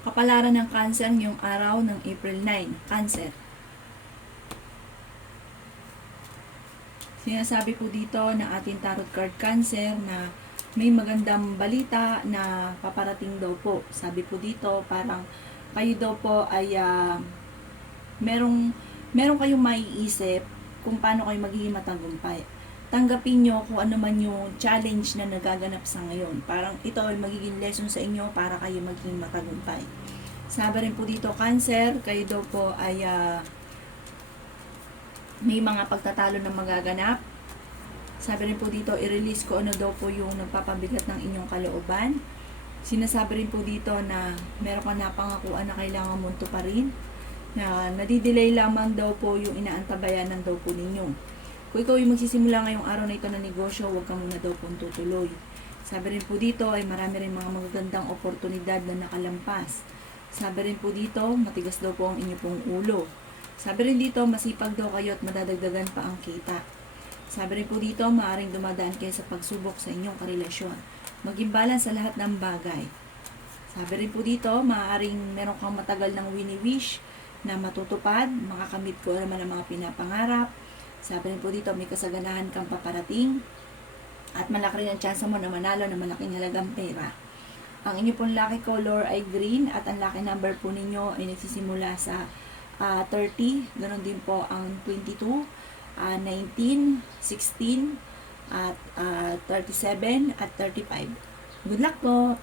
Kapalaran ng Cancer ngayong araw ng April 9. Cancer. Sinasabi po dito ng ating tarot card Cancer na may magandang balita na paparating daw po. Sabi po dito parang kayo daw po ay merong kayong maiisip kung paano kayo magiging matagumpay. Tanggapin nyo kung ano man yung challenge na nagaganap sa ngayon. Parang ito ay magiging lesson sa inyo para kayo maging matagumpay. Sabi rin po dito, Cancer, kayo daw po ay may mga pagtatalo na magaganap. Sabi rin po dito, i-release ko ano daw po yung nagpapabigat ng inyong kalooban. Sinasabi rin po dito na meron ka napangakuan na kailangan munto pa rin. Na nadidelay lamang daw po yung inaantabayanan daw po ninyo. Kung ikaw yung magsisimula ngayong araw na ito na negosyo, huwag ka muna daw pong tutuloy. Sabi rin po dito ay marami rin mga magagandang oportunidad na nakalampas. Sabi rin po dito, matigas daw po ang inyo pong ulo. Sabi rin dito, masipag daw kayo at madadagdagan pa ang kita. Sabi rin po dito, maaaring dumadaan kayo sa pagsubok sa inyong karelasyon. Maging balance sa lahat ng bagay. Sabi rin po dito, maaaring meron kang matagal ng wini-wish na matutupad, makakamit ko naman ang mga pinapangarap. Sabi rin po dito, may kasaganahan kang paparating at malaki rin ang chance mo na manalo ng malaking halagang pera. Ang inyo pong lucky color ay green at ang lucky number po ninyo ay nagsisimula sa 30, ganoon din po ang 22, 19, 16, at 37 at 35. Good luck po!